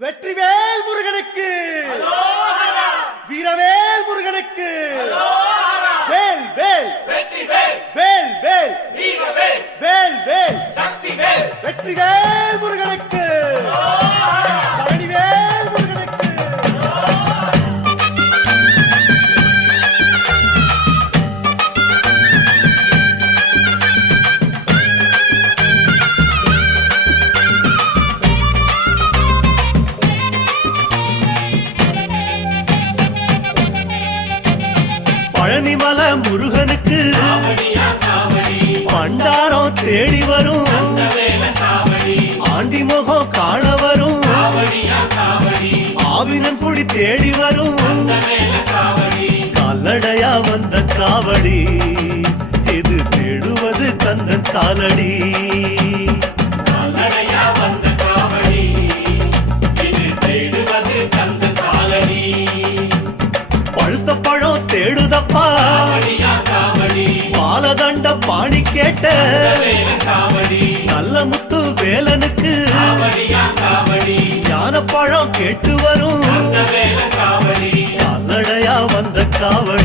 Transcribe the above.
வெற்றிவேல் முருகனுக்கு வீரவேல் முருகனுக்கு வேல் வேல் வெற்றிவேல் வேல் வேல் வீரவேல் வேல் வேல் சக்திவேல் வெற்றிவேல் முருகனுக்கு பழனிவேல் முருகனுக்கு பழனிமல முருகனுக்கு காவடியா காவடி பண்டாரம் தேடி வரும் வேல காவடி ஆண்டி முகம் காண வரும் காவடியா காவடி ஆவினன் குடி தேடி வரும் வேல காவடி கால்நடையா வந்த காவடி இது தேடுவது கந்தன் காலடி கால்நடையா வந்த காவடி இது தேடுவது கந்த காலடி பழுத்த பழம் தேடுதப்பா காவடியா காவடி பாலதண்ட பாணி கேட்ட வேல காவடி நல்ல முத்து வேலனுக்கு காவடியா காவடி ஞான பழம் கேட்டு வரும் வேல காவடி கால்நடையா வந்த காவடி